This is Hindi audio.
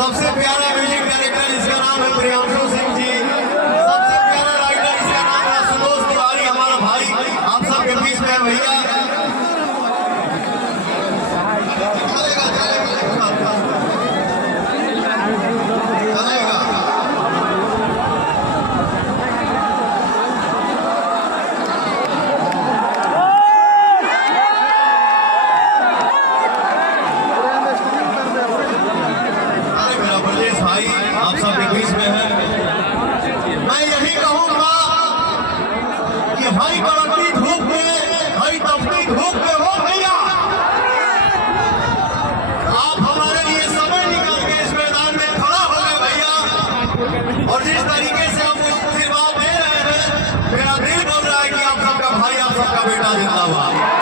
सबसे प्यारा म्यूजिक डायरेक्टर जिसका नाम है प्रियांशु सिंह जी, सबसे प्यारा राइटर जिसका नाम है सुदोष तिवारी, हमारा भाई आप सबके बीच में है भैया। भाई आप सबके बीच में है, मैं यही कहूंगा कि भाई कड़कती धूप में, भाई तपती धूप में हो भैया, आप हमारे लिए समय निकाल के इस मैदान में खड़ा हो गए भैया। और जिस तरीके से हम आशीर्वाद दे रहे हैं, मेरा दिल बोल रहा है कि आप सबका भाई, आप सबका बेटा जिंदाबाद।